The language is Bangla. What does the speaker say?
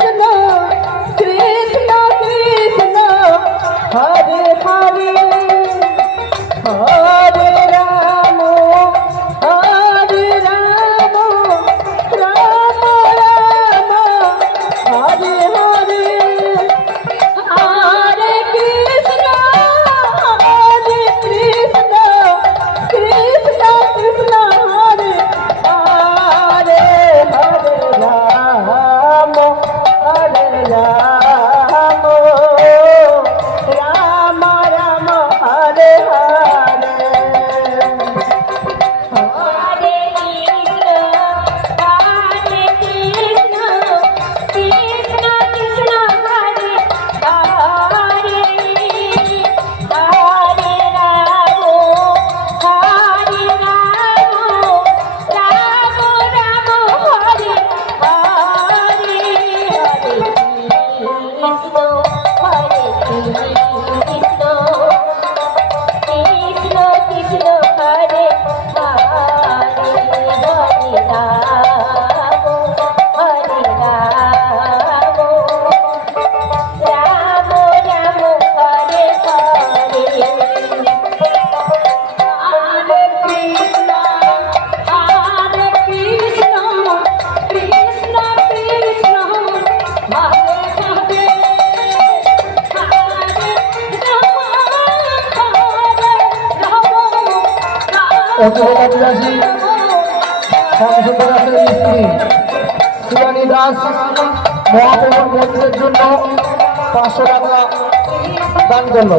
জন্য অতুল আদিবাসী শামসুদ্দাসের স্ত্রী শিবানী দাস মহাপ্রভুর মন্দিরের পাঁচশো টাকা দান করল।